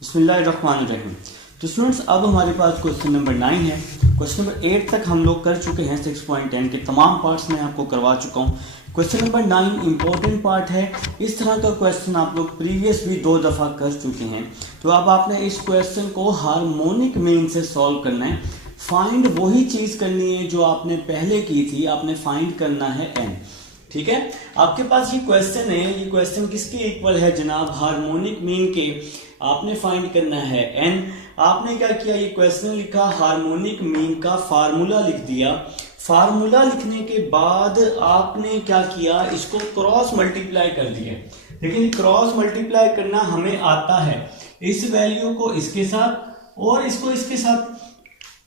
बिस्मिल्लाहिर्रहमानिर्रहीम। तो स्टूडेंट्स, अब हमारे पास क्वेश्चन नंबर 9 है। क्वेश्चन नंबर 8 तक हम लोग कर चुके हैं। 6.10 के तमाम पार्ट्स मैं आपको करवा चुका हूँ। क्वेश्चन नंबर 9 इंपॉर्टेंट पार्ट है। इस तरह का क्वेश्चन आप लोग प्रीवियस भी 2 दफ़ा कर चुके हैं। तो अब आपने इस क्वेश्चन को हार्मोनिक मीन से सॉल्व करना है। फाइंड वही चीज़ करनी है जो आपने पहले की थी। आपने फाइंड करना है एन। ठीक है, आपके पास ये क्वेश्चन है। ये क्वेश्चन किसके इक्वल है जनाब? हार्मोनिक मीन के। आपने फाइंड करना है एन। आपने क्या किया, ये क्वेश्चन लिखा, हार्मोनिक मीन का फार्मूला लिख दिया। फार्मूला लिखने के बाद आपने क्या किया, इसको क्रॉस मल्टीप्लाई कर दिया। लेकिन क्रॉस मल्टीप्लाई करना हमें आता है, इस वैल्यू को इसके साथ और इसको इसके साथ।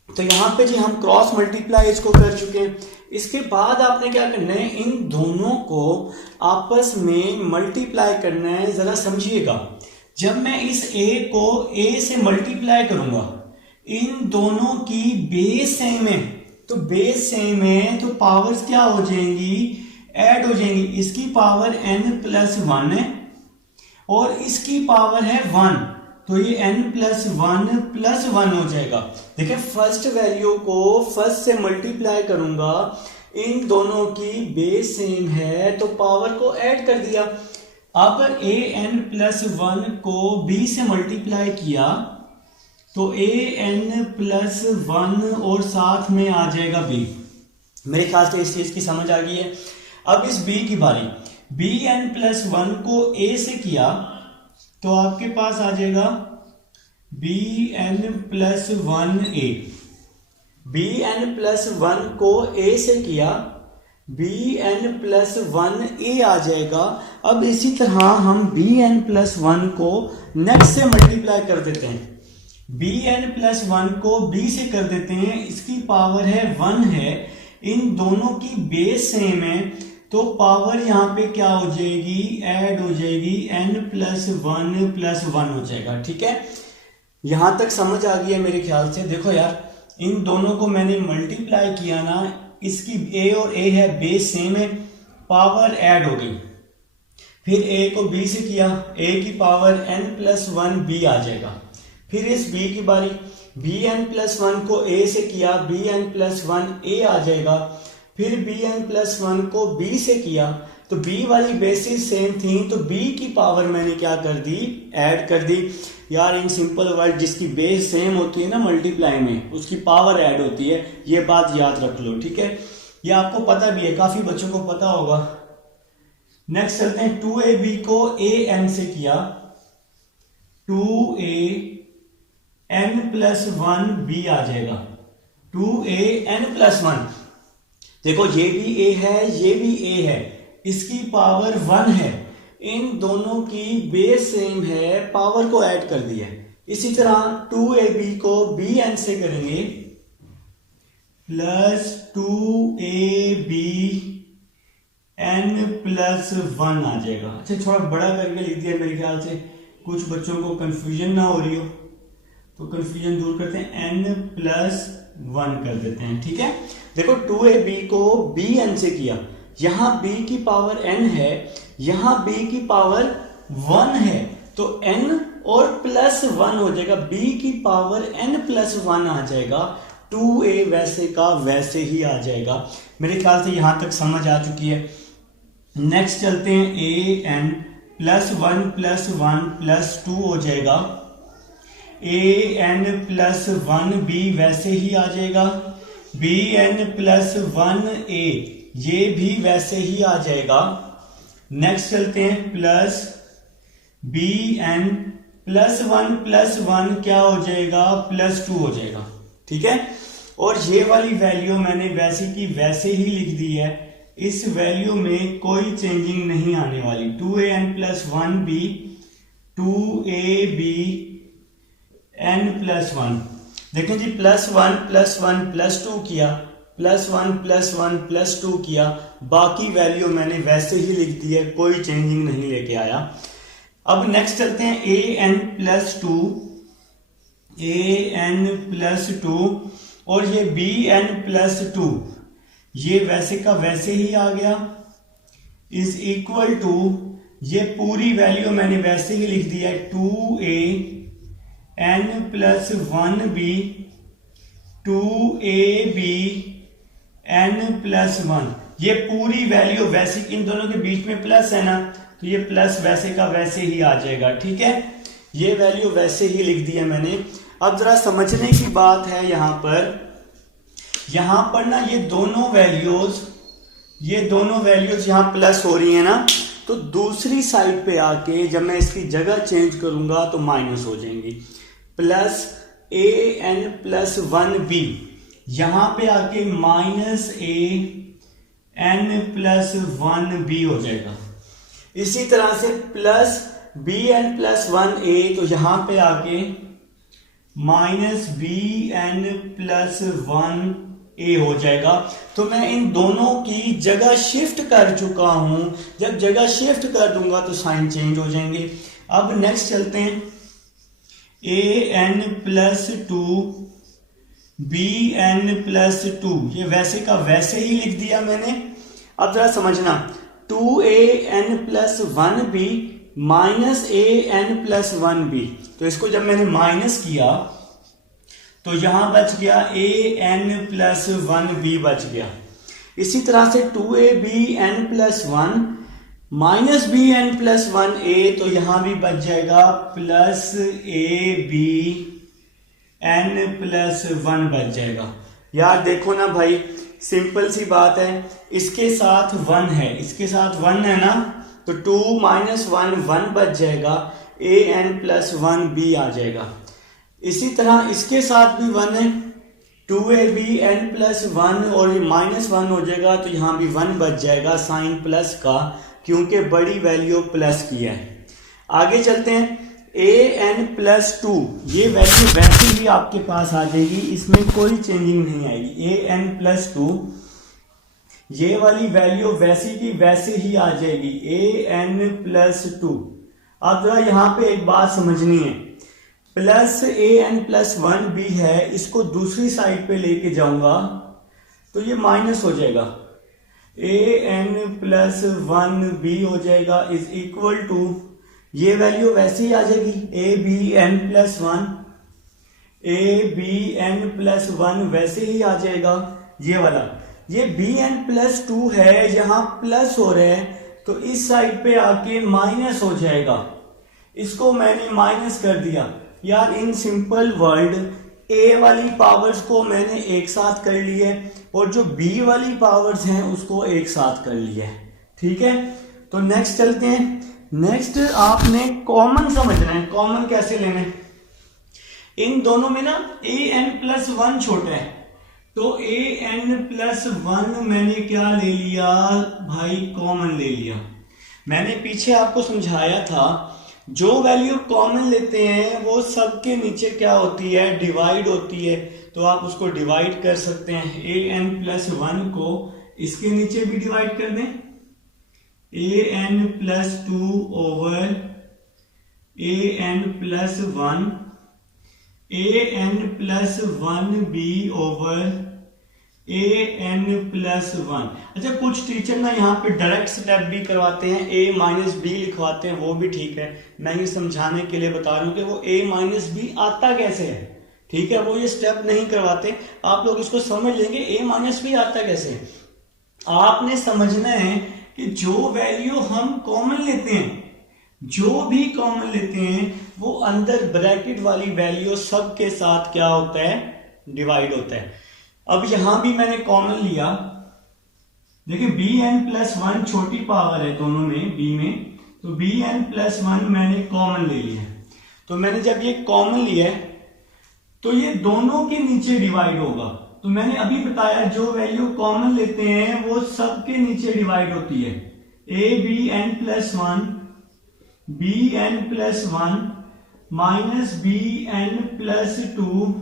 तो यहाँ पे जी हम क्रॉस मल्टीप्लाई इसको कर चुके हैं। इसके बाद आपने क्या करना है, इन दोनों को आपस में मल्टीप्लाई करना है। जरा समझिएगा, जब मैं इस a को a से मल्टीप्लाई करूंगा, इन दोनों की बेस सेम है, तो बेस सेम है तो पावर्स क्या हो जाएंगी, ऐड हो जाएंगी। इसकी पावर n+1 है और इसकी पावर है 1, तो ये n+1 हो जाएगा। देखिए, फर्स्ट वैल्यू को फर्स्ट से मल्टीप्लाई करूंगा, इन दोनों की बेस सेम है तो पावर को ऐड कर दिया। अब an+1 को b से मल्टीप्लाई किया तो an+1 और साथ में आ जाएगा b। मेरे ख्याल से इस चीज की समझ आ गई है। अब इस b की बारी, bn+1 को a से किया तो आपके पास आ जाएगा bn+1a। bn+1 को a से किया, bn+1a आ जाएगा। अब इसी तरह हम bn+1 को नेक्स्ट से मल्टीप्लाई कर देते हैं। bn+1 को b से कर देते हैं, इसकी पावर है 1 है, इन दोनों की बेस सेम है तो पावर यहाँ पे क्या हो जाएगी, ऐड हो जाएगी, n+1+1 हो जाएगा। ठीक है, यहां तक समझ आ गई है मेरे ख्याल से। देखो यार, इन दोनों को मैंने मल्टीप्लाई किया ना, इसकी a और a है, बेस सेम है, पावर ऐड हो गई। फिर a को b से किया, a की पावर n+1b आ जाएगा। फिर इस b की बारी, bn+1 को a से किया, bn+1a आ जाएगा। फिर bn+1 को b से किया तो b वाली बेसिस सेम थी तो b की पावर मैंने क्या कर दी, ऐड कर दी। यार, इन सिंपल वर्ड जिसकी बेस सेम होती है ना मल्टीप्लाई में, उसकी पावर ऐड होती है। ये बात याद रख लो, ठीक है। ये आपको पता भी है, काफी बच्चों को पता होगा। नेक्स्ट चलते हैं, 2ab को an से किया, 2an+1b आ जाएगा, 2an+1। देखो, ये भी a है, ये भी a है, इसकी पावर 1 है, इन दोनों की बेस सेम है, पावर को ऐड कर दिया। इसी तरह 2ab को bn से करेंगे प्लस 2ab n+1 आ जाएगा। अच्छा, थोड़ा बड़ा करके लिख दिया, मेरे ख्याल से कुछ बच्चों को कंफ्यूजन ना हो रही हो, तो कंफ्यूजन दूर करते हैं, n+1 कर देते हैं। ठीक है, देखो 2ab को bn से किया, यहां b की पावर n है, यहां b की पावर 1 है, तो n और +1 हो जाएगा, b की पावर n+1 आ जाएगा। 2a वैसे का वैसे ही आ जाएगा। मेरे ख्याल से यहां तक समझ आ चुकी है। नेक्स्ट चलते हैं, an+1+1+2 हो जाएगा, an+1b वैसे ही आ जाएगा, bn+1a ये भी वैसे ही आ जाएगा। नेक्स्ट चलते हैं, प्लस bn+1+1 क्या हो जाएगा, +2 हो जाएगा। ठीक है, और ये वाली वैल्यू मैंने वैसे की वैसे ही लिख दी है, इस वैल्यू में कोई चेंजिंग नहीं आने वाली। 2an+1b 2ab n+1। देखो जी, +1+1+2 किया, +1+1+2 किया, बाकी वैल्यू मैंने वैसे ही लिख दी है, कोई चेंजिंग नहीं लेके आया। अब नेक्स्ट चलते हैं, an+2 और ये bn+2, ये वैसे का वैसे ही आ गया, इज इक्वल टू, ये पूरी वैल्यू मैंने वैसे ही लिख दिया है, 2a n+1b 2ab n+1। ये पूरी वैल्यू वैसे, इन दोनों के बीच में प्लस है ना, तो ये प्लस वैसे का वैसे ही आ जाएगा। ठीक है, ये वैल्यू वैसे ही लिख दी है मैंने। अब जरा समझने की बात है यहां पर ना ये दोनों वैल्यूज यहां प्लस हो रही है ना, तो दूसरी साइड पे आके जब मैं इसकी जगह चेंज करूंगा तो माइनस हो जाएंगी। प्लस an+1b, यहां पे आके -an+1b हो जाएगा। इसी तरह से प्लस bn+1a, तो यहां पे आके -bn+1a हो जाएगा। तो मैं इन दोनों की जगह शिफ्ट कर चुका हूं। जब जगह शिफ्ट कर दूंगा तो साइन चेंज हो जाएंगे। अब नेक्स्ट चलते हैं, an+2 bn+2, ये वैसे का वैसे ही लिख दिया मैंने। अब जरा समझना, 2an+1b -an+1b, तो इसको जब मैंने माइनस किया तो यहां बच गया an+1b बच गया। इसी तरह से 2abn+1 -bn+1a, तो यहां भी बच जाएगा +abn+1 बच जाएगा। यार देखो ना भाई, सिंपल सी बात है, इसके साथ 1 है, इसके साथ 1 है ना, तो 2 - 1 1 बच जाएगा, an+1b आ जाएगा। इसी तरह इसके साथ भी 1 है, 2abn+1 और ये -1 हो जाएगा, तो यहां भी 1 बच जाएगा साइन प्लस का, क्योंकि बड़ी वैल्यू प्लस की है। आगे चलते हैं, an+2, ये वैल्यू वैसे ही आपके पास आ जाएगी, इसमें कोई चेंजिंग नहीं आएगी। an+2, ये वाली वैल्यू वैसी की वैसे ही आ जाएगी, an+2। अब जरा यहां पे एक बात समझनी है, प्लस an+1b है, इसको दूसरी साइड पे लेके जाऊंगा तो ये माइनस हो जाएगा, an+1b हो जाएगा, इज इक्वल टू, ये वैल्यू वैसे ही आ जाएगी, abn+1 वैसे ही आ जाएगा। ये वाला, ये bn+2 है, यहां प्लस हो रहा है, तो इस साइड पे आके माइनस हो जाएगा। इसको मैंने माइनस कर दिया। यार इन सिंपल वर्ड, a वाली पावर्स को मैंने एक साथ कर लिया है और जो b वाली पावर्स हैं उसको एक साथ कर लिया है। ठीक है, तो नेक्स्ट चलते हैं। नेक्स्ट आपने कॉमन समझना है। कॉमन कैसे लेना है, इन दोनों में ना an+1 छोटा है, तो an+1 मैंने क्या ले लिया भाई, कॉमन ले लिया। मैंने पीछे आपको समझाया था, जो वैल्यू कॉमन लेते हैं वो सबके नीचे क्या होती है, डिवाइड होती है, तो आप उसको डिवाइड कर सकते हैं। an+1 को इसके नीचे भी डिवाइड कर दें, an+2 over an+1, an+1b over an+1। अच्छा, कुछ टीचर ना यहाँ पे डायरेक्ट स्टेप भी करवाते हैं, a-b लिखवाते हैं, वो भी ठीक है। मैं ये समझाने के लिए बता रहा हूँ कि वो a-b आता कैसे है। ठीक है, वो ये स्टेप नहीं करवाते, आप लोग इसको समझ लेंगे a-b आता कैसे। आपने समझना है कि जो वैल्यू हम कॉमन लेते हैं, जो भी कॉमन लेते हैं, वो अंदर ब्रैकेट वाली वैल्यू सबके साथ क्या होता है, डिवाइड होता है। अब यहां भी मैंने कॉमन लिया, देखिए bn+1 छोटी पावर है दोनों में, b में, तो bn+1 मैंने कॉमन ले लिया। तो मैंने जब ये कॉमन लिया तो ये दोनों के नीचे डिवाइड होगा। तो मैंने अभी बताया, जो वैल्यू कॉमन लेते हैं वो सबके नीचे डिवाइड होती है। abn+1 bn+1 -bn+2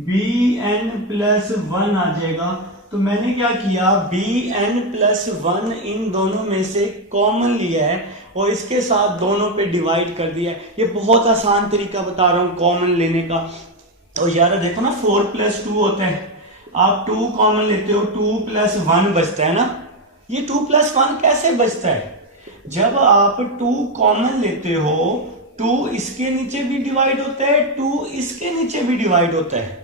bn+1 आ जाएगा। तो मैंने क्या किया, bn+1 इन दोनों में से कॉमन लिया है और इसके साथ दोनों पे डिवाइड कर दिया है। ये बहुत आसान तरीका बता रहा हूं कॉमन लेने का। तो यार देखो ना, 4+2 होता है, आप 2 कॉमन लेते हो, 2+1 बचता है ना। ये 2+1 कैसे बचता है, जब आप 2 कॉमन लेते हो 2 इसके नीचे भी डिवाइड होता है, 2 इसके नीचे भी डिवाइड होता है।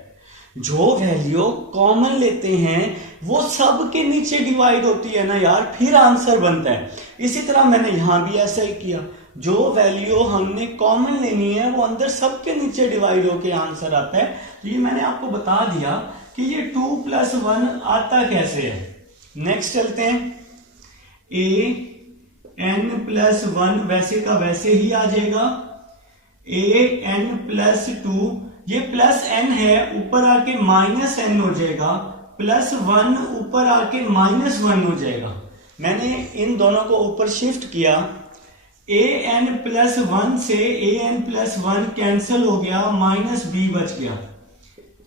जो वैल्यू कॉमन लेते हैं वो सब के नीचे डिवाइड होती है ना यार, फिर आंसर बनता है। इसी तरह मैंने यहां भी ऐसा ही किया, जो वैल्यू हमने कॉमन लेनी है वो अंदर सब के नीचे डिवाइड होके आंसर आता है। तो ये मैंने आपको बता दिया कि ये 2 + 1 आता कैसे है। नेक्स्ट चलते हैं, an+1 वैसे का वैसे ही आ जाएगा, an+2, ये +n है, ऊपर आके -n हो जाएगा, +1 ऊपर आके -1 हो जाएगा। मैंने इन दोनों को ऊपर शिफ्ट किया, an+1 से an+1 कैंसिल हो गया, -b बच गया।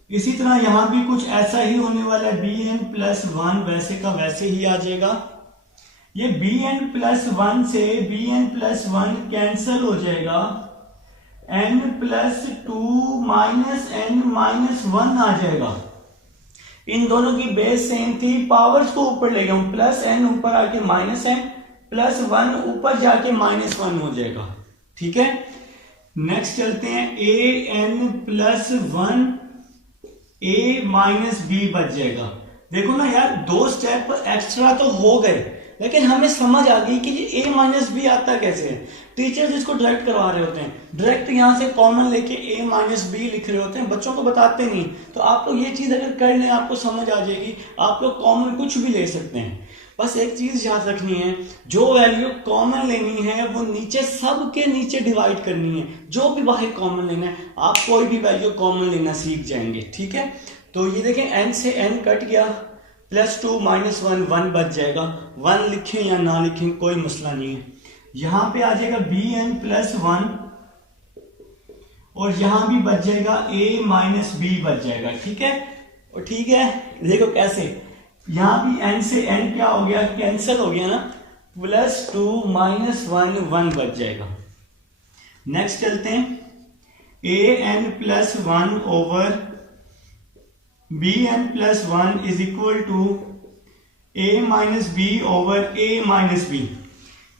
इसी तरह यहां भी कुछ ऐसा ही होने वाला है, bn+1 वैसे का वैसे ही आ जाएगा। ये bn+1 से bn+1 कैंसिल हो जाएगा, n+2 -n-1 आ जाएगा। इन दोनों की बेस सेम थी, पावर्स को ऊपर ले गया, +n ऊपर आके -n, +1 ऊपर जाके -1 हो जाएगा। ठीक है, नेक्स्ट चलते हैं, an+1 a-b बच जाएगा। देखो ना यार, 2 स्टेप एक्स्ट्रा तो हो गए, लेकिन हमें समझ आ गई कि ये a-b आता कैसे है। टीचर जिसको डायरेक्ट करवा रहे होते हैं, डायरेक्ट यहां से कॉमन लेके a-b लिख रहे होते हैं, बच्चों को बताते नहीं। तो आप लोग ये चीज अगर कर लें आपको समझ आ जाएगी, आप लोग कॉमन कुछ भी ले सकते हैं। बस एक चीज याद रखनी है, जो वैल्यू कॉमन लेनी है वो नीचे सब के नीचे डिवाइड करनी है। जो भी बाहर कॉमन लेना है, आप कोई भी वैल्यू कॉमन लेना सीख जाएंगे। ठीक है, तो ये देखें, n से n कट गया, +2 -1 1 बच जाएगा। 1 लिखें या ना लिखें कोई मसला नहीं है। यहां पे आ जाएगा bn+1 और यहां भी बच जाएगा a-b बच जाएगा। ठीक है, और ठीक है, देखो कैसे, यहां भी n से n क्या हो गया, कैंसिल हो गया ना, +2 -1 1 बच जाएगा। नेक्स्ट चलते हैं, an+1 over bn+1 is equal to a-b over a-b।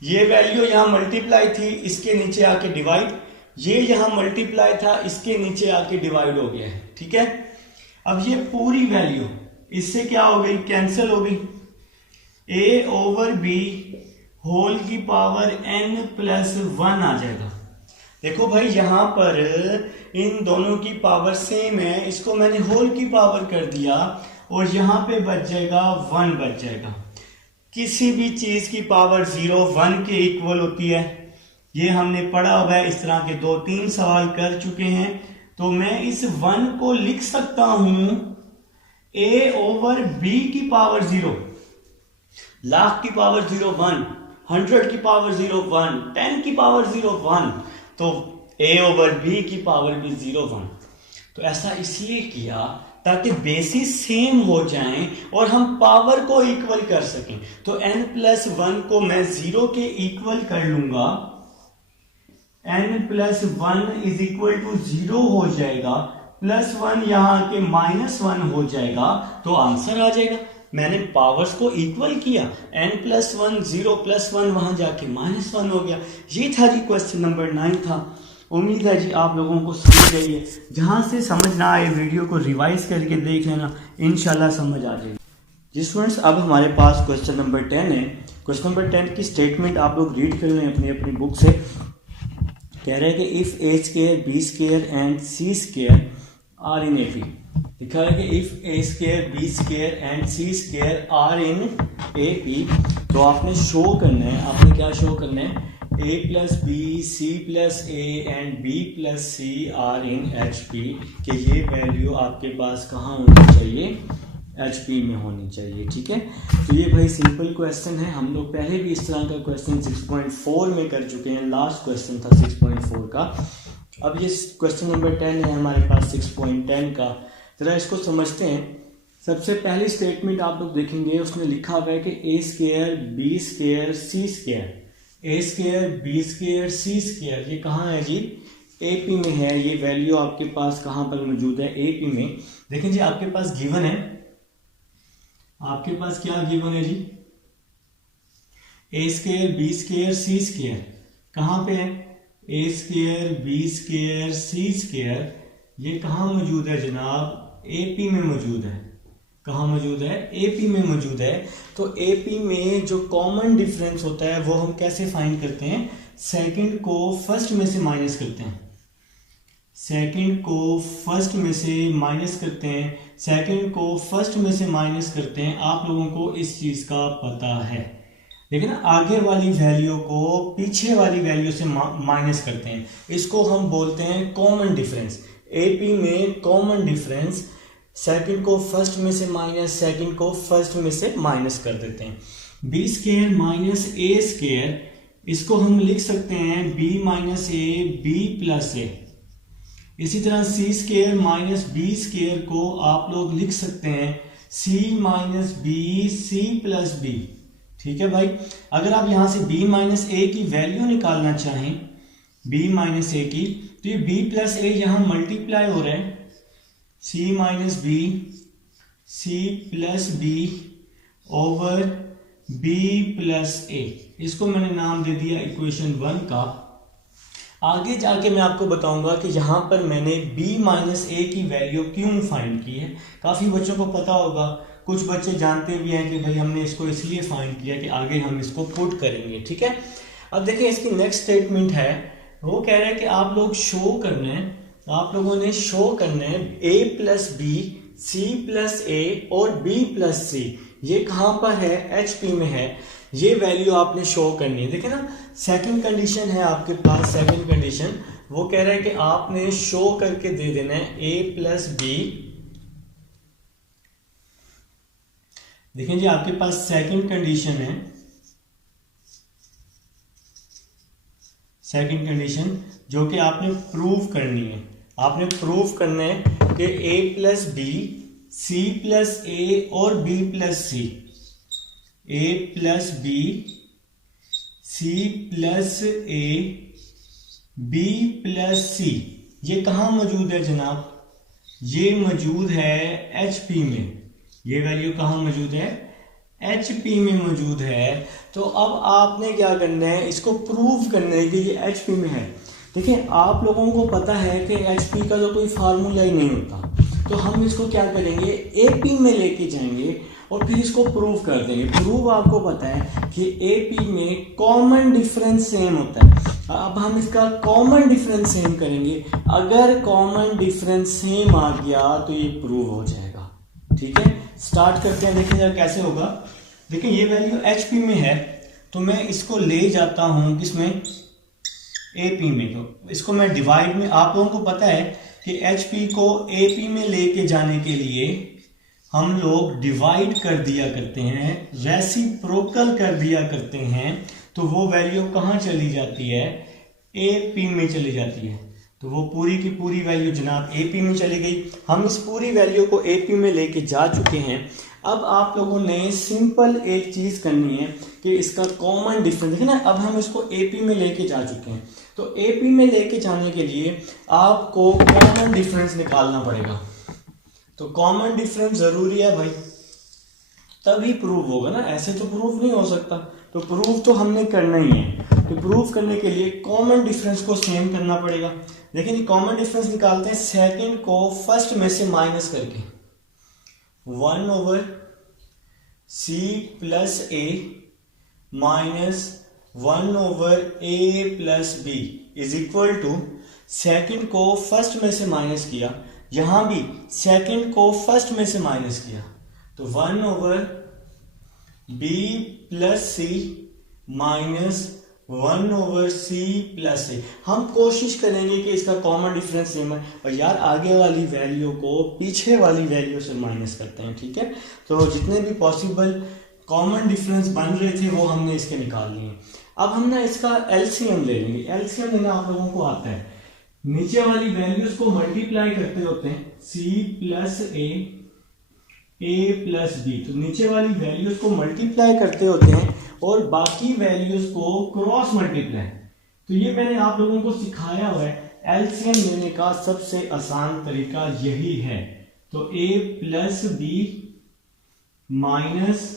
ये वैल्यू यहां मल्टीप्लाई थी, इसके नीचे आके डिवाइड, ये यहां मल्टीप्लाई था, इसके नीचे आके डिवाइड हो गया है। ठीक है, अब ये पूरी वैल्यू इससे क्या हो गई, कैंसिल हो गई, a/b होल की पावर n+1 आ जाएगा। देखो भाई, यहां पर इन दोनों की पावर सेम है, इसको मैंने होल की पावर कर दिया और यहां पे बच जाएगा 1 बच जाएगा। किसी भी चीज की पावर 0 1 के इक्वल होती है, ये हमने पढ़ा हुआ है, इस तरह के 2-3 सवाल कर चुके हैं। तो मैं इस 1 को लिख सकता हूं a/b की पावर 0, लाख की पावर 0 1, 100 की पावर 0 1, 10 की पावर 0 1, तो a/b की पावर भी 0 1। तो ऐसा इसलिए किया ताकि बेसिस सेम हो जाएं और हम पावर को इक्वल कर सकें। तो n+1 को मैं 0 के इक्वल कर लूंगा, n+1 इज इक्वल टू 0 हो जाएगा, +1 यहां के -1 हो जाएगा, तो आंसर आ जाएगा। मैंने पावर्स को इक्वल किया, n+1 0 +1 वहां जाके -1 हो गया। ये था जी क्वेश्चन नंबर 9 था। उम्मीद है जी आप लोगों को समझ गई है। जहां से समझ ना आए वीडियो को रिवाइज करके देख लेना, इंशाल्लाह समझ आ जाएगी। जी स्टूडेंट्स, अब हमारे पास क्वेश्चन नंबर 10 है। क्वेश्चन नंबर 10 की स्टेटमेंट आप लोग रीड कर लें अपनी अपनी बुक से। कह रहे हैं कि if a² b² and c² are in AP। लिखा है कि if a² b² and c² are in AP। तो आपने शो करना है, आपने क्या शो करना है, a+b c+a and b+c are in HP, कि ये वैल्यू आपके पास कहाँ होनी चाहिए, HP में होनी चाहिए। ठीक है, तो ये भाई सिंपल क्वेश्चन है। हम लोग पहले भी इस तरह का क्वेश्चन 6.4 में कर चुके हैं, लास्ट क्वेश्चन था 6.4 का। अब ये क्वेश्चन नंबर 10 है हमारे पास 6.10 का। जरा इसको समझते हैं। सबसे पहली स्टेटमेंट आप लोग देखेंगे, उसने लिखा हुआ है कि a² b² c², a² b² c², ये कहाँ है जी, AP में है। ये वैल्यू आपके पास कहाँ पर मौजूद है, AP में। देखें जी, आपके पास गिवन है, आपके पास क्या गिवन है जी, a² b² c² कहाँ पे है, ए स्क्वायर बी स्क्वायर सी स्क्वायर, ये कहाँ मौजूद है जनाब? एपी में मौजूद है। कहाँ मौजूद है? एपी में मौजूद है। तो एपी में जो कॉमन डिफरेंस होता है वो हम कैसे फाइंड करते हैं? सेकंड को फर्स्ट में से माइनस करते हैं। सेकंड को फर्स्ट में से माइनस करते हैं। सेकंड को फर्स्ट में से माइनस करते हैं। आप लोगों को इस चीज का पता है, लेकिन आगे वाली वैल्यू को पीछे वाली वैल्यू से माइनस करते हैं। इसको हम बोलते हैं कॉमन डिफरेंस। एपी में कॉमन डिफरेंस, सेकंड को फर्स्ट में से माइनस, सेकंड को फर्स्ट में से माइनस कर देते हैं। B square minus a square, इसको हम लिख सकते हैं b minus a b plus a. इसी तरह c square minus b square को आप लोग लिख सकते हैं c minus B C plus b. ठीक है भाई, अगर आप यहां से b माइनस ए की वैल्यू निकालना चाहें, b माइनस ए की, तो ये b प्लस ए यहां मल्टीप्लाई हो रहा है, c minus B C plus B over b plus a. इसको मैंने नाम दे दिया इक्वेशन 1 का। आगे जाके मैं आपको बताऊंगा कि यहां पर मैंने b माइनस ए की वैल्यू क्यों फाइंड की है। काफी बच्चों को पता होगा, कुछ बच्चे जानते भी हैं कि भाई हमने इसको इसलिए फाइंड किया कि आगे हम इसको पुट करेंगे। ठीक है, अब देखिए इसकी नेक्स्ट स्टेटमेंट है, वो कह रहा है कि आप लोग शो करना है, आप लोगों ने शो करना है a plus B C plus ए और b प्लस सी, ये कहां पर है? HP में है। ये वैल्यू आपने शो करनी है। देखिए ना, सेकंड कंडीशन है आपके पास। सेकंड कंडीशन वो कह रहा है कि आपने शो करके दे देना है a प्लस बी। देखिए जी, आपके पास सेकंड कंडीशन है, सेकंड कंडीशन जो कि आपने प्रूव करनी है। आपने प्रूव करना है कि a plus B C plus ए और b plus c, a plus B C plus a b plus c, ये कहां मौजूद है जनाब? ये मौजूद है HP में। ये वैल्यू कहां मौजूद है? HP में मौजूद है। तो अब आपने क्या करना है? इसको प्रूव करना है कि ये HP में है। देखिए, आप लोगों को पता है कि HP का तो कोई फार्मूला ही नहीं होता, तो हम इसको क्या करेंगे? AP में लेके जाएंगे और फिर इसको प्रूव कर देंगे। प्रूव आपको पता है कि AP में कॉमन डिफरेंस सेम होता है। अब हम इसका कॉमन डिफरेंस सेम करेंगे। अगर कॉमन डिफरेंस सेम आ गया तो ये प्रूव हो जाएगा। ठीक है, स्टार्ट करते हैं, देखिए जरा कैसे होगा। देखिए ये वैल्यू HP में है, तो मैं इसको ले जाता हूं किसमें? AP में। तो इसको मैं डिवाइड में, आप लोगों को पता है कि HP को AP में लेके जाने के लिए हम लोग डिवाइड कर दिया करते हैं, रेसिप्रोकल कर दिया करते हैं, तो वो वैल्यू कहां चली जाती है? AP में चली जाती है। तो वो पूरी की पूरी वैल्यू जनाब AP में चली गई। हम इस पूरी वैल्यू को AP में लेके जा चुके हैं। अब आप लोगों ने सिंपल एक चीज करनी है कि इसका कॉमन डिफरेंस, देखिए ना, अब हम इसको AP में लेके जा चुके हैं। तो AP में लेके जाने के लिए आपको कॉमन डिफरेंस निकालना पड़ेगा। तो कॉमन डिफरेंस जरूरी है भाई, तभी प्रूव होगा ना, ऐसे तो प्रूव नहीं हो सकता। तो प्रूव तो हमने करना ही है। तो प्रूव करने के लिए कॉमन डिफरेंस को सेम करना पड़ेगा। लेकिन कॉमन डिफरेंस निकालते हैं सेकंड को फर्स्ट में से माइनस करके, 1 over c plus a minus 1 over a plus b is equal to, second को फर्स्ट में से माइनस किया, यहां भी सेकंड को फर्स्ट में से माइनस किया, तो 1 ओवर बी प्लस सी माइनस 1 ओवर सी प्लस ए। हम कोशिश करेंगे कि इसका कॉमन डिफरेंस सेम है, और यार आगे वाली वैल्यू को पीछे वाली वैल्यू से माइनस करते हैं। ठीक है, तो जितने भी पॉसिबल कॉमन डिफरेंस बन रहे थे वो हमने इसके निकाल लिए। अब हम ना इसका एलसीएम ले लेंगे। एलसीएम लेना आप लोगों को आता है, नीचे वाली वैल्यूज को मल्टीप्लाई करते होते हैं, सी प्लस ए प्लस बी, तो नीचे वाली वैल्यूज को मल्टीप्लाई करते होते हैं और बाकी वैल्यूज को क्रॉस मल्टीप्लाई। तो ये मैंने आप लोगों को सिखाया हुआ है। एलसीएम लेने का सबसे आसान तरीका यही है। तो a plus b minus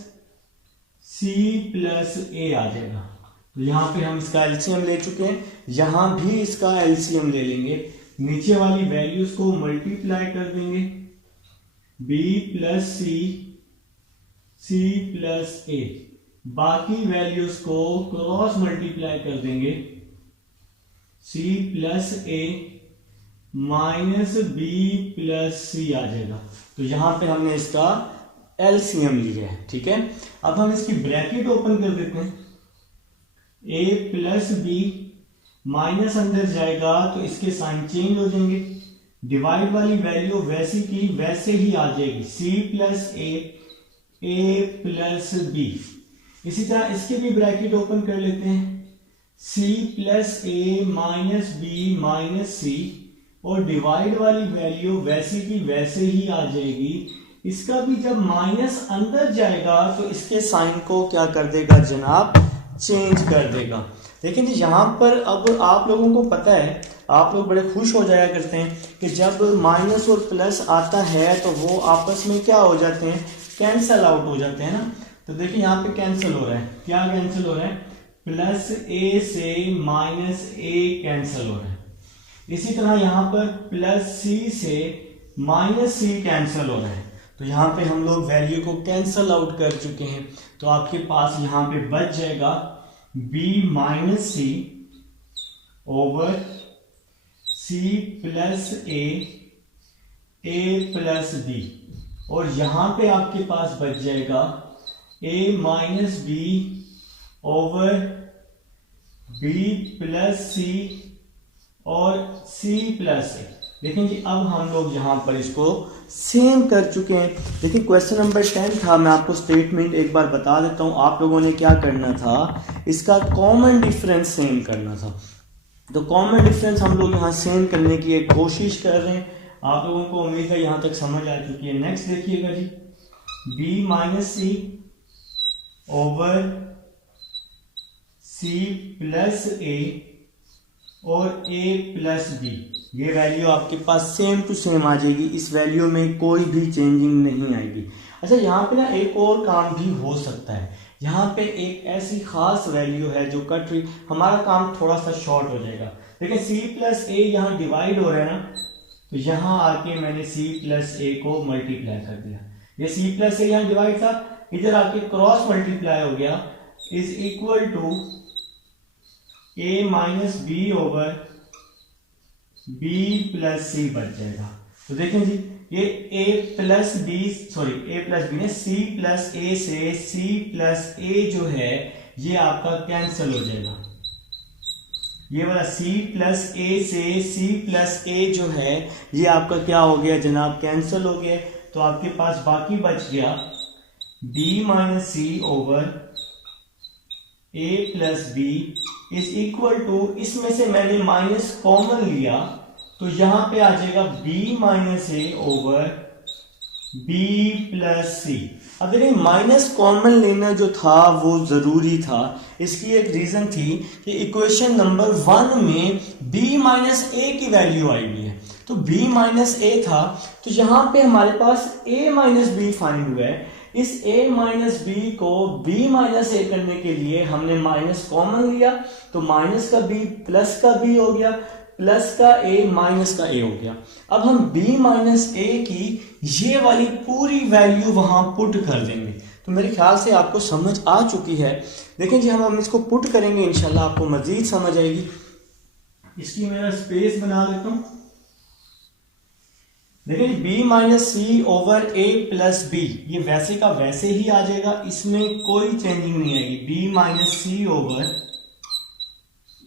c plus a आ जाएगा। तो यहाँ पे हम इसका एलसीएम ले चुके हैं, यहाँ भी इसका एलसीएम ले लेंगे। नीचे वाली वैल्यूज को मल्टीप्लाई कर देंगे, b प्लस सी प्लस ए, बाकी वैल्यूज को क्रॉस मल्टीप्लाई कर देंगे, c plus a minus b plus सी आ जाएगा। तो यहां पे हमने इसका एलसीएम लिया है, ठीक है। अब हम इसकी ब्रैकेट ओपन कर देते हैं, a प्लस बी, माइनस अंदर जाएगा तो इसके साइन चेंज हो जाएंगे, डिवाइड वाली वैल्यू वैसी की वैसे ही आ जाएगी, c plus a plus B. इसी तरह इसके भी ब्रैकेट ओपन कर लेते हैं, c plus a minus B minus सी, और डिवाइड वाली वैल्यू वैसी की वैसे ही आ जाएगी। इसका भी जब माइनस अंदर जाएगा तो इसके साइन को क्या कर देगा जनाब, चेंज कर देगा। लेकिन यहाँ पर अब आप लोगों को पता है, आप लोग बड़े खुश हो जाया करते हैं कि जब माइनस और प्लस आता है तो वो आपस में क्या हो जाते हैं, कैंसल आउट हो जाते हैं ना। तो देखिए यहाँ पे कैंसिल हो रहा है, क्या कैंसिल हो रहा है, प्लस ए से माइनस ए कैंसिल हो रहा है। इसी तरह यहाँ पर प्लस सी से माइनस सी कैंसिल हो रहा है। तो यहाँ पे हम लोग वैल्यू को कैंसल आउट कर चुके हैं। तो आपके पास यहाँ पे बच जाएगा b minus c over c plus a plus b, और यहाँ पे आपके पास बच जाएगा a minus b over b plus c और c प्लस ए। देखें जी अब हम लोग यहाँ पर इसको सेम कर चुके हैं। देखिए क्वेश्चन नंबर 10 था, मैं आपको स्टेटमेंट एक बार बता देता हूँ। आप लोगों ने क्या करना था, इसका कॉमन डिफरेंस सेम करना था। तो कॉमन डिफरेंस हम लोग यहाँ सेम करने की एक कोशिश कर रहे हैं। आप लोगों को उम्मीद है यहाँ तक समझ आ चुकी है। नेक्स्ट देखिएगा जी, b minus c over c plus ए और a प्लस बी, ये वैल्यू आपके पास सेम टू सेम आ जाएगी। इस वैल्यू में कोई भी चेंजिंग नहीं आएगी। अच्छा यहाँ पे ना एक और काम भी हो सकता है, यहाँ पे एक ऐसी खास वैल्यू है जो कट रही, हमारा काम थोड़ा सा शॉर्ट हो जाएगा। देखिए c प्लस ए यहाँ डिवाइड हो रहा है ना, तो यहाँ आके मैंने c प्लस ए को मल्टीप्लाई कर दिया। ये c प्लस ए यहाँ डिवाइड था, इधर आके क्रॉस मल्टीप्लाई हो गया, is equal to a minus b over b plus c बच जाएगा। तो देखें जी ये a plus b, sorry a plus b ने c प्लस ए से c प्लस ए जो है ये आपका कैंसिल हो जाएगा। ये वाला c प्लस ए से c प्लस ए जो है ये आपका क्या हो गया जनाब, कैंसिल हो गया। तो आपके पास बाकी बच गया b minus c over a plus b is equal to, इसमें से मैंने माइनस कॉमन लिया तो यहां पे आ जाएगा b माइनस ए ओवर b प्लस सी। अब देखिए माइनस कॉमन लेना जो था वो जरूरी था। इसकी एक रीजन थी कि इक्वेशन नंबर 1 में b माइनस ए की वैल्यू आई हुई है, तो b माइनस ए था, तो यहां पे हमारे पास a माइनस बी फाइंड हुआ है। इस a माइनस बी को b माइनस ए करने के लिए हमने माइनस कॉमन लिया, तो माइनस का b प्लस का b हो गया, प्लस का a माइनस का a हो गया। अब हम b माइनस a की ये वाली पूरी वैल्यू वहां पुट कर देंगे। तो मेरे ख्याल से आपको समझ आ चुकी है। देखें जी हम इसको पुट करेंगे, इंशाल्लाह आपको मजीद समझ आएगी। इसकी मैं स्पेस बना लेता हूं। देखिए b minus c over a plus B, ये वैसे का वैसे ही आ जाएगा, इसमें कोई चेंजिंग नहीं आएगी। b minus c over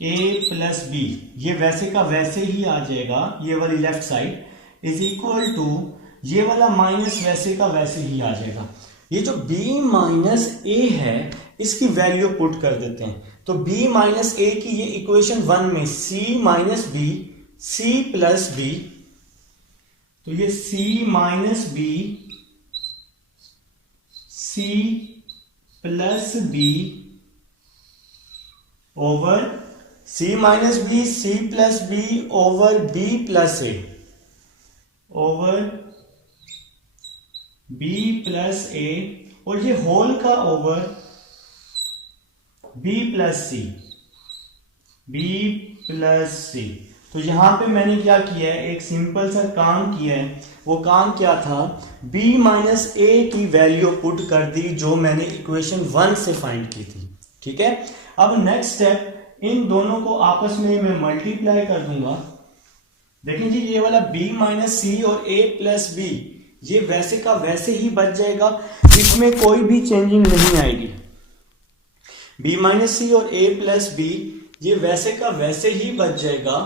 a plus B, ये वैसे का वैसे ही आ जाएगा, ये वाली left side is equal to ये वाला माइनस वैसे का वैसे ही आ जाएगा। ये जो b माइनस a है इसकी वैल्यू पुट कर देते हैं। तो b माइनस a की ये इक्वेशन 1 में c minus B, c plus B, तो ये c minus B, c plus B over c minus B, c plus B over b plus A over b plus ए, और ये होल का over B plus सी। तो यहां पे मैंने क्या किया है, एक सिंपल सा काम किया है। वो काम क्या था, b माइनस ए की वैल्यू पुट कर दी जो मैंने इक्वेशन 1 से फाइंड की थी। ठीक है, अब नेक्स्ट स्टेप, इन दोनों को आपस में मैं मल्टीप्लाई कर दूंगा। देखें जी, ये वाला b माइनस सी और a प्लस बी ये वैसे का वैसे ही बच जाएगा, इसमें कोई भी चेंजिंग नहीं आएगी। b माइनस सी और a प्लस बी ये वैसे का वैसे ही बच जाएगा,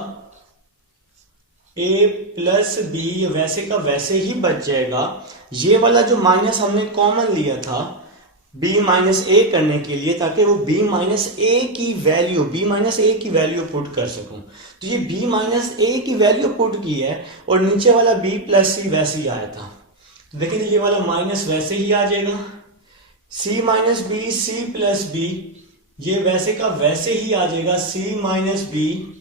a प्लस बी वैसे का वैसे ही बच जाएगा। ये वाला जो माइनस हमने कॉमन लिया था b माइनस ए करने के लिए, ताकि वो b माइनस ए की वैल्यू पुट कर सकूं। तो ये b माइनस ए की वैल्यू पुट की है और नीचे वाला b प्लस सी वैसे ही आया था। तो देखिए ये वाला माइनस वैसे ही आ जाएगा, c minus B C plus B ये वैसे का वैसे ही आ जाएगा, c minus B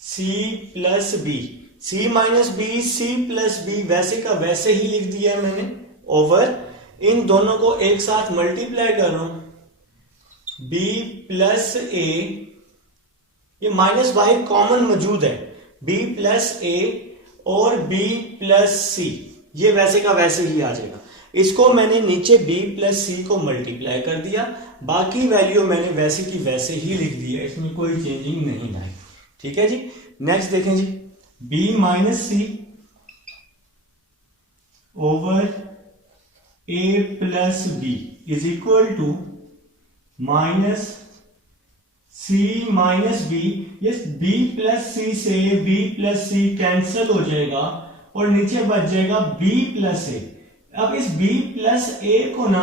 C plus B, C minus B C plus B वैसे का वैसे ही लिख दिया है मैंने, ओवर इन दोनों को एक साथ मल्टीप्लाई कर रहा हूं, b प्लस ए, ये माइनस बाहर कॉमन मौजूद है, b प्लस ए और b प्लस सी ये वैसे का वैसे ही आ जाएगा। इसको मैंने नीचे b प्लस सी को मल्टीप्लाई कर दिया, बाकी वैल्यू मैंने वैसे की वैसे ही लिख दिया, इसमें कोई चेंजिंग नहीं लाई। ठीक है जी, नेक्स्ट देखें जी, b minus c over a plus b is equal to minus c minus b. ये b प्लस सी से b प्लस सी कैंसिल हो जाएगा और नीचे बच जाएगा b प्लस ए। अब इस b प्लस ए को ना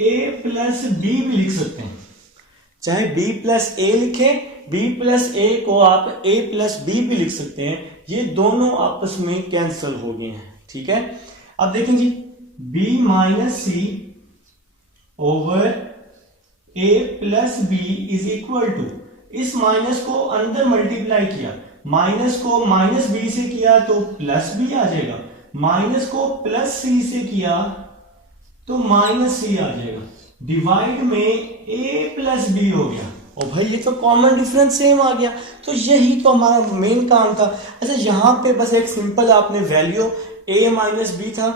a प्लस बी भी लिख सकते हैं, चाहे b प्लस ए लिखे, b प्लस ए को आप a प्लस बी भी लिख सकते हैं, ये दोनों आपस में कैंसिल हो गए हैं। ठीक है, अब देखें जी, b minus c over a plus b is equal to, इस माइनस को अंदर मल्टीप्लाई किया, माइनस को माइनस बी से किया तो प्लस बी आ जाएगा, माइनस को प्लस सी से किया तो माइनस सी आ जाएगा, डिवाइड में a प्लस बी हो गया। और भाई ये तो कॉमन डिफरेंस सेम आ गया, तो यही तो हमारा मेन काम था। अच्छा, यहां पे बस एक सिंपल आपने वैल्यू a माइनस बी था,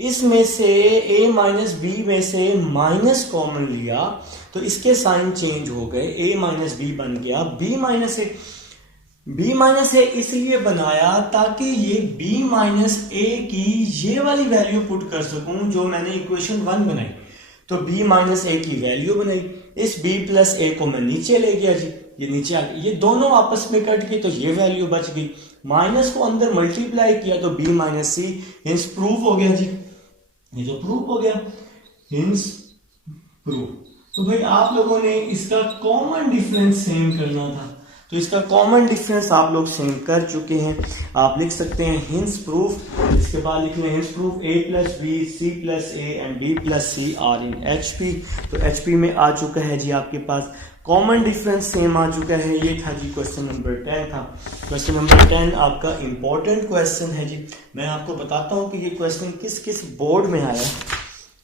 इसमें से a माइनस बी में से माइनस कॉमन लिया तो इसके साइन चेंज हो गए, a माइनस बी बन गया b माइनस ए। b माइनस ए इसलिए बनाया ताकि ये b माइनस ए की ये वाली वैल्यू पुट कर सकूं जो मैंने इक्वेशन 1 बनाई। तो b माइनस ए की वैल्यू बनाई, इस b प्लस ए को मैं नीचे ले गया जी, ये नीचे आ गया, ये दोनों आपस में कट गई तो ये वैल्यू बच गई, माइनस को अंदर मल्टीप्लाई किया तो b माइनस सी, हिंस प्रूफ हो गया जी, ये जो प्रूफ हो गया हिंस प्रूफ। तो भाई आप लोगों ने इसका कॉमन डिफरेंस सेम करना था, तो इसका कॉमन डिफरेंस आप लोग सेम कर चुके हैं। आप लिख सकते हैं हिंस प्रूफ, इसके बाद लिख लें hence proof a plus B C plus a and b plus c are in HP। तो HP में आ चुका है जी आपके पास कॉमन डिफरेंस सेम आ चुका है। ये था जी क्वेश्चन नंबर 10 था। क्वेश्चन नंबर 10 आपका इंपॉर्टेंट क्वेश्चन है जी। मैं आपको बताता हूँ कि ये क्वेश्चन किस किस बोर्ड में आया।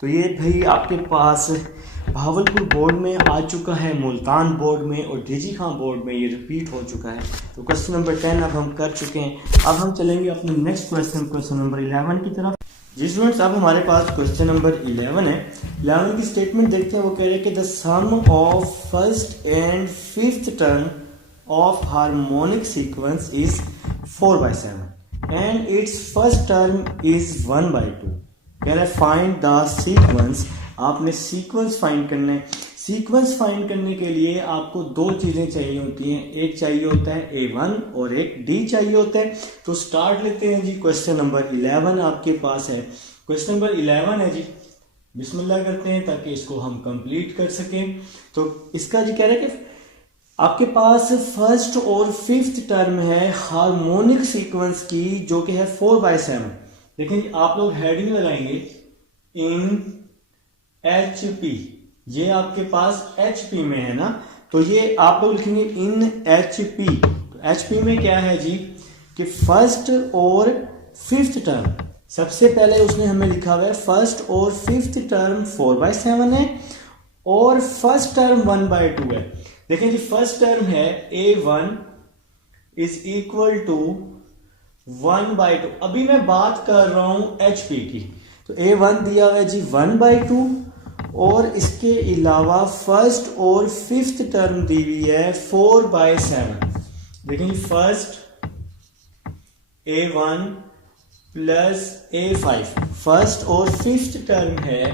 तो ये भाई आपके पास भावलपुर बोर्ड में आ चुका है, मुल्तान बोर्ड में और डीजी खां बोर्ड में ये रिपीट हो चुका है। तो क्वेश्चन नंबर 10 अब हम कर चुके हैं। अब हम चलेंगे अपने नेक्स्ट क्वेश्चन, क्वेश्चन नंबर 11 की तरफ। जी स्टूडेंट्स, अब हमारे पास क्वेश्चन नंबर 11 है। 11 की स्टेटमेंट देखते हैं। वो कह रहे हैं कि the sum of first and fifth term of harmonic sequence is 4/7 and its first term is 1/2। कह रहा है फाइंड द सीक्वेंस। आपने सीक्वेंस फाइंड करना है। सीक्वेंस फाइंड करने के लिए आपको दो चीजें चाहिए होती हैं, एक चाहिए होता है A1 और एक D चाहिए होता है। तो स्टार्ट लेते हैं जी। क्वेश्चन नंबर 11 आपके पास है। क्वेश्चन नंबर 11 है जी, बिस्मिल्लाह करते हैं ताकि इसको हम कंप्लीट कर सकें। तो इसका जी कह रहे हैं कि आपके पास फर्स्ट और फिफ्थ टर्म है हार्मोनिक सीक्वेंस की, जो कि है 4/7। देखें आप लोग हेडिंग लगाएंगे इन HP, ये आपके पास HP में है ना, तो ये आप लोग लिखेंगे इन HP। तो HP में क्या है जी कि फर्स्ट और फिफ्थ टर्म, सबसे पहले उसने हमें लिखा हुआ है फर्स्ट और फिफ्थ टर्म 4/7 है और फर्स्ट टर्म 1/2 है। देखें जी, फर्स्ट टर्म है a1 इज इक्वल टू 1/2। अभी मैं बात कर रहा हूं HP की, तो a1 दिया हुआ है जी 1/2 और इसके अलावा फर्स्ट और फिफ्थ टर्म दी हुई है 4/7। देखिए first a1 plus a5, first और फिफ्थ टर्म है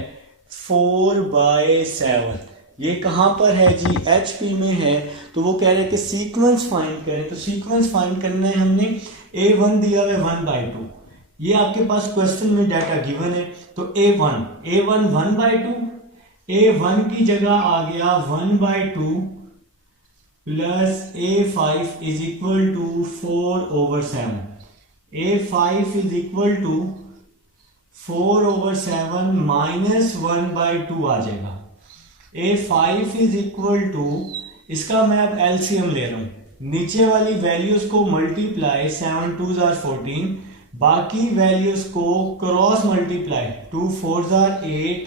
4/7। ये कहां पर है जी, HP में है। तो वो कह रहे हैं कि सीक्वेंस फाइंड करें, तो सीक्वेंस फाइंड करना है हमने। a1 दिया हुआ है 1/2, ये आपके पास क्वेश्चन में डाटा गिवन है। तो a1 1/2, a1 की जगह आ गया 1/2 plus a5 is equal to 4/7। a5 is equal to 4/7 minus 1/2 आ जाएगा। a5 इज इक्वल टू, इसका मैं अब एलसीएम ले रहा हूं, नीचे वाली वैल्यूज को मल्टीप्लाई, 7 2 14, बाकी वैल्यूज को क्रॉस मल्टीप्लाई, 2 4 8,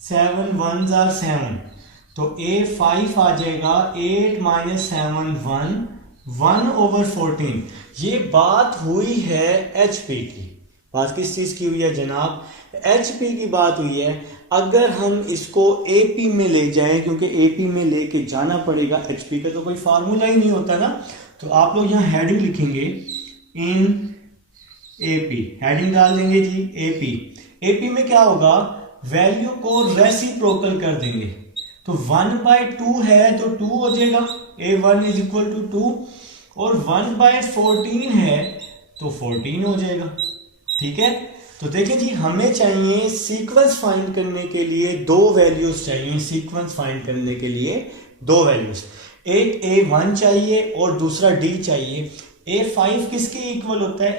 7 1 7। तो a5 आ जाएगा 8 माइनस 7 1/14। ये बात हुई है HP की। बात किस चीज की हुई है जनाब, HP की बात हुई है। अगर हम इसको AP में ले जाएं, क्योंकि AP में लेके जाना पड़ेगा, HP का तो कोई फार्मूला ही नहीं होता ना, तो आप लोग यहाँ हेडिंग लिखेंगे इन AP, हेडिंग डाल देंगे जी AP में क्या होगा, वैल्यू को रेसिप्रोकल कर देंगे। तो 1/2 है तो 2 हो जाएगा, a1 इज इक्वल टू 2, और 1/14 है तो 14 हो जाएगा। ठीक है, तो देखिए जी, हमें चाहिए सीक्वेंस फाइंड करने के लिए दो वैल्यूज चाहिए। सीक्वेंस फाइंड करने के लिए दो वैल्यूज, एक a1 चाहिए और दूसरा d चाहिए। a5 किसके इक्वल होता है,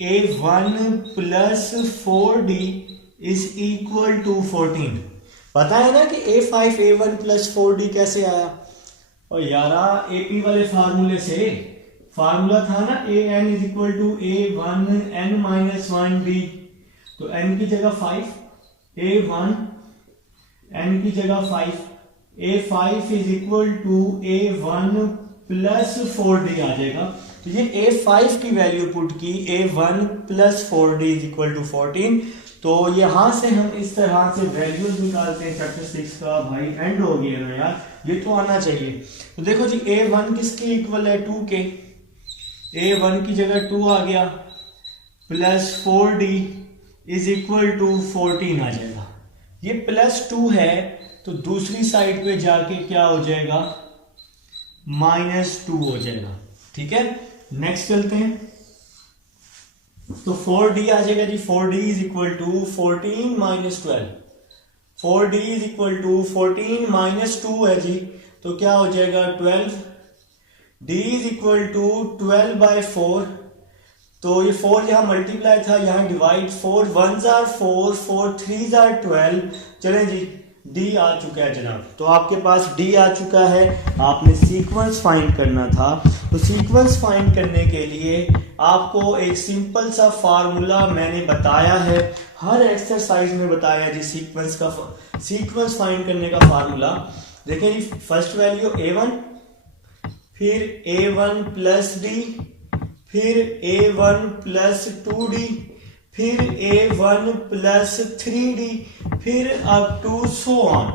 a1 plus 4d is equal to 14। पता है ना कि a5 a1 प्लस 4d कैसे आया, और यारा AP वाले फार्मूले से, फार्मूला था ना an is equal to a1 n minus 1d। तो n की जगह 5, a1 n की जगह 5, a5 is equal to a1 plus 4d आ जाएगा। तो ये a5 की वैल्यू पुट की, a1 plus 4d is equal to 14। तो यहां से हम इस तरह से वैल्यूज निकालते हैं। चैप्टर 6 का भाई एंड हो गया ना यार, ये तो आना चाहिए। तो देखो जी, a1 किसके इक्वल है, 2 के, a1 की जगह 2 आ गया, plus 4d is equal to 14 आ जाएगा। ये प्लस 2 है तो दूसरी साइड पे जाके क्या हो जाएगा, -2 हो जाएगा। ठीक है, नेक्स्ट चलते हैं। तो 4d आ जाएगा जी, 4d is equal to 14 minus 12, 4d is equal to 14 minus 2 है जी, तो क्या हो जाएगा 12। d इज इक्वल टू 12/4, तो ये 4 यहाँ मल्टीप्लाई था, यहाँ divide, 4 1s are 4, 4 3s are 12। चलें जी, d आ चुका है जनाब। तो आपके पास d आ चुका है, आपने सीक्वेंस फाइंड करना था। तो सीक्वेंस फाइंड करने के लिए आपको एक सिंपल सा फार्मूला मैंने बताया है, हर एक्सरसाइज में बताया जी, सीक्वेंस फाइंड करने का फार्मूला। देखें जी, फर्स्ट वैल्यू a1, फिर a1 प्लस d, फिर a1 प्लस 2d, फिर a1 प्लस 3d, फिर अप टू सो ऑन।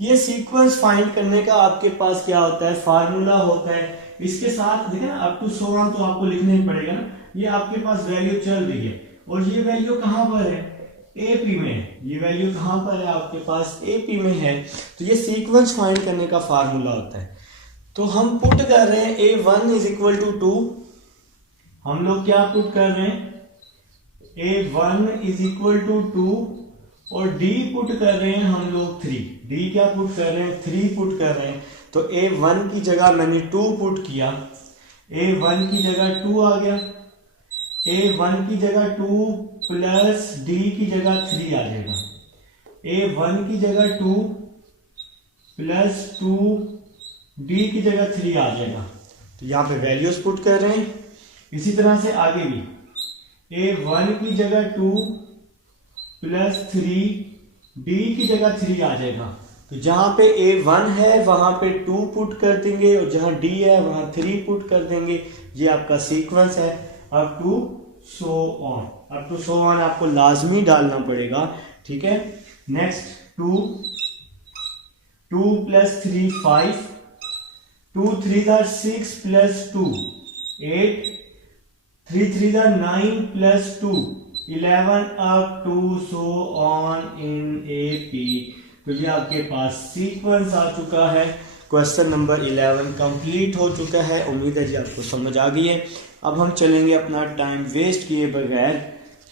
ये सीक्वेंस फाइंड करने का आपके पास क्या होता है, फार्मूला होता है। इसके साथ देखें ना, अप टू सो ऑन तो आपको लिखना ही पड़ेगा ना। ये आपके पास वैल्यू चल रही है और ये वैल्यू कहां पर है, AP में। ये वैल्यू कहां पर है, आपके पास AP में है। तो ये सीक्वेंस फाइंड करने का फार्मूला होता है। तो हम पुट कर रहे हैं a1 इज इक्वल टू 2, हम लोग क्या पुट कर रहे हैं, a1 इज इक्वल टू 2, और d पुट कर रहे हैं हम लोग 3। d क्या पुट कर रहे हैं, 3 पुट कर रहे हैं। तो a1 की जगह मैंने 2 पुट किया, a1 की जगह 2 आ गया, a1 की जगह 2 प्लस d की जगह 3 आ जाएगा, a1 की जगह 2 प्लस 2 d की जगह 3 आ जाएगा। तो यहाँ पे वैल्यूज पुट कर रहे हैं। इसी तरह से आगे भी a1 की जगह 2 प्लस 3 d की जगह 3 आ जाएगा। तो जहां पे A1 है वहां पे 2 पुट कर देंगे और जहां D है वहां 3 पुट कर देंगे। ये आपका सीक्वेंस है अप टू सो ऑन आपको लाजमी डालना पड़ेगा, ठीक है। Next 2 + 3 5, 2 3 6 + 2 8, 3 3 9 + 2 11 up to so on in AP। तो ये आपके पास सीक्वेंस आ चुका है। क्वेश्चन नंबर 11 कंप्लीट हो चुका है। उम्मीद है जी आपको समझ आ गई है। अब हम चलेंगे अपना टाइम वेस्ट किए बगैर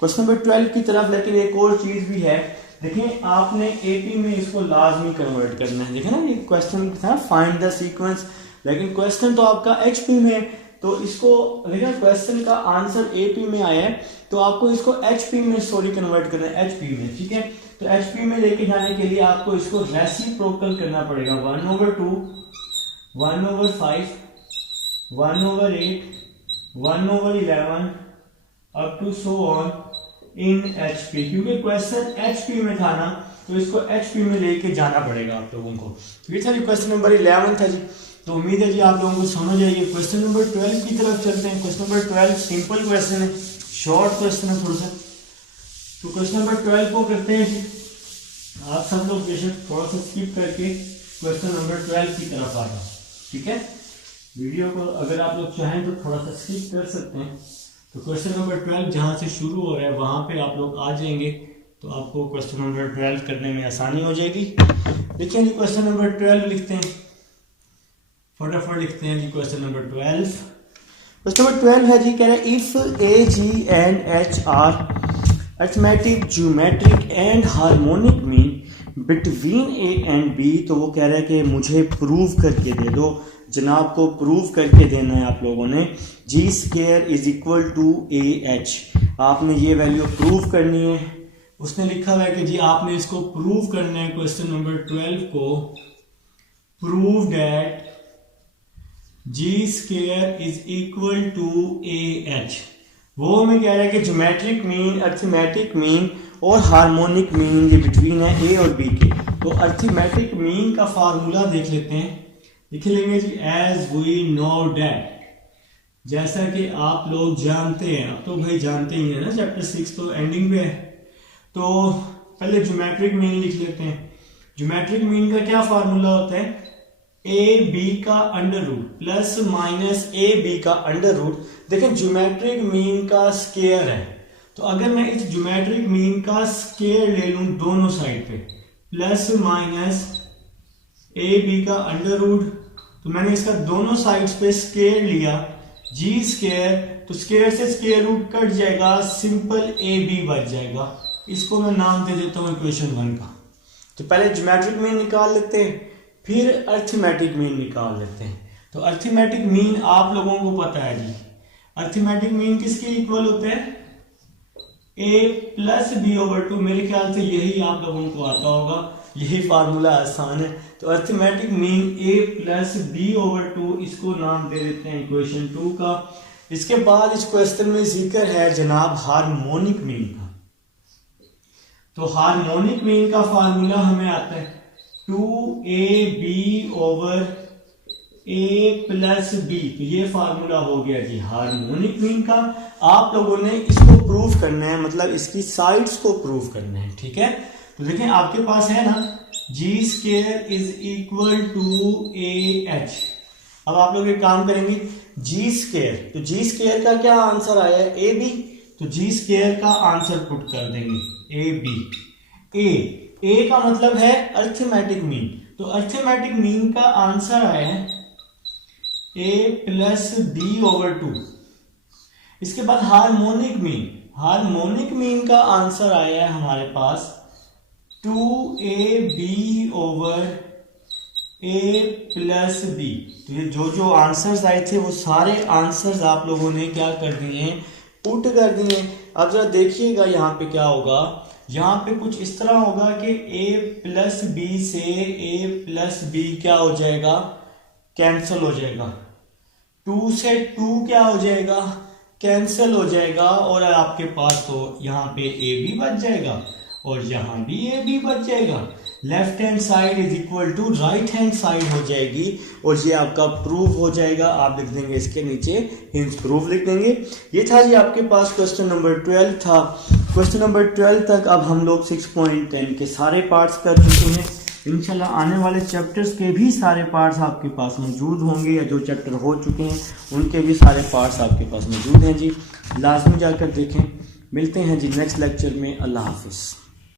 क्वेश्चन नंबर 12 की तरफ। लेकिन एक और चीज भी है, देखिए आपने AP में इसको लाजमी कन्वर्ट करना है। देखिए ना, ये क्वेश्चन था फाइंड द सीक्वेंस, लेकिन क्वेश्चन तो आपका HP में है, तो इसको देखिए क्वेश्चन का आंसर AP में आया है, तो आपको इसको HP में कन्वर्ट करना है, HP में, ठीक है। तो HP में लेके जाने के लिए आपको इसको रेसिप्रोकल करना पड़ेगा। 1/2, 1/5, 1/8, 1/11 up to so on in HP। क्योंकि क्वेश्चन HP में था ना, तो इसको HP में लेके जाना पड़ेगा आप लोगों को। ये था जी क्वेश्चन नंबर 11 था जी। तो उम्मीद है जी आप लोगों को समझ आई है। क्वेश्चन नंबर 12 की तरफ चलते हैं। क्वेश्चन नंबर 12 सिंपल क्वेश्चन है, शॉर्ट क्वेश्चन है थोड़ा सा। तो क्वेश्चन नंबर 12 को करते हैं जी। आप सब लोग बेशक थोड़ा सा स्किप करके क्वेश्चन नंबर 12 की तरफ आ जाओ, ठीक है। वीडियो को अगर आप लोग चाहें तो थोड़ा सा स्किप कर सकते हैं। तो क्वेश्चन नंबर 12 जहाँ से शुरू हो रहा है वहाँ पे आप लोग आ जाएंगे, तो आपको क्वेश्चन नंबर 12 करने में आसानी हो जाएगी। देखिए जी क्वेश्चन नंबर 12 लिखते हैं, फटाफट लिखते हैं जी। क्वेश्चन नंबर 12, क्वेश्चन नंबर 12 है जी, कह रहे हैं if AG and H are arithmetic, geometric and harmonic mean between A and B। तो वो कह रहा है कि मुझे प्रूव करके दे दो। जनाब को प्रूव करके देना है आप लोगों ने। G² = AH, आपने ये वैल्यू प्रूव करनी है। उसने लिखा हुआ है कि जी आपने इसको प्रूव करना है। क्वेश्चन नंबर 12 को प्रूव दैट G² = AH। वो हमें कह रहा है कि ज्योमेट्रिक मीन, अरिथमेटिक मीन और हार्मोनिक मीन ये बिटवीन है A और B के। तो अरिथमेटिक मीन का फार्मूला देख लेते हैं। लिख लेंगे जी एज वी नो डैट, जैसा कि आप लोग जानते हैं। अब तो भाई जानते ही है ना, चैप्टर 6 तो एंडिंग पे है। तो पहले ज्योमेट्रिक मीन लिख लेते हैं। ज्योमेट्रिक मीन का क्या फार्मूला होता है? AB का under root plus minus AB का अंडर रूट। देखें ज्योमेट्रिक मीन का स्केयर है, तो अगर मैं इस ज्योमेट्रिक मीन का स्केयर ले लूं दोनों साइड पे, प्लस माइनस AB का अंडर रूट, तो मैंने इसका दोनों साइड्स पे स्केयर लिया, G², तो स्केयर से स्केयर रूट कट जाएगा, सिंपल AB बच जाएगा। इसको मैं नाम दे देता हूं इक्वेशन 1 का। तो पहले ज्योमेट्रिक मीन निकाल लेते हैं, फिर अरिथमेटिक मीन निकाल लेते हैं। तो अरिथमेटिक मीन आप लोगों को पता है जी, अरिथमेटिक मीन किसके इक्वल होते हैं? A + B/2। मेरे ख्याल से यही आप लोगों को आता होगा, यही फार्मूला आसान है। तो अरिथमेटिक मीन A + B/2, इसको नाम दे देते हैं इक्वेशन 2 का। इसके बाद इस क्वेश्चन में जिक्र है जनाब हार्मोनिक मीन का। तो हार्मोनिक मीन का फार्मूला हमें आता है 2AB/A + B। तो ये फार्मूला हो गया जी हार्मोनिक मीन का। आप लोगों ने इसको प्रूव करना है, मतलब इसकी साइड्स को प्रूव करना है, ठीक है। तो देखें आपके पास है ना G² = AH। अब आप लोग एक काम करेंगे, G², तो G² का क्या आंसर आया है? AB। तो G² का आंसर पुट कर देंगे AB। A का मतलब है अरिथमेटिक मीन, तो अरिथमेटिक मीन का आंसर आया है A + B/2। इसके बाद हार्मोनिक मीन, हार्मोनिक मीन का आंसर आया है हमारे पास 2AB/A + B। तो ये जो आंसर्स आए थे वो सारे आंसर्स आप लोगों ने क्या कर दिए हैं? पुट कर दिए। अब जरा देखिएगा यहाँ पे क्या होगा। यहाँ पे कुछ इस तरह होगा कि A + B से A + B क्या हो जाएगा? कैंसिल हो जाएगा। 2 से 2 क्या हो जाएगा? कैंसिल हो जाएगा। और आपके पास तो यहाँ पे AB बच जाएगा और यहाँ भी AB बच जाएगा। Left hand side is equal to right hand side हो जाएगी और ये आपका प्रूफ हो जाएगा। आप लिख देंगे इसके नीचे हिंस प्रूफ लिख देंगे। ये था जी आपके पास क्वेश्चन नंबर 12 था। क्वेश्चन नंबर 12 तक अब हम लोग 6.10 के सारे पार्ट्स कर चुके हैं। इंशाल्लाह आने वाले चैप्टर्स के भी सारे पार्ट्स आपके पास मौजूद होंगे, या जो चैप्टर हो चुके हैं उनके भी सारे पार्ट्स आपके पास मौजूद हैं जी। लाजमी जाकर देखें। मिलते हैं जी नेक्स्ट लेक्चर में। अल्लाह हाफिज़।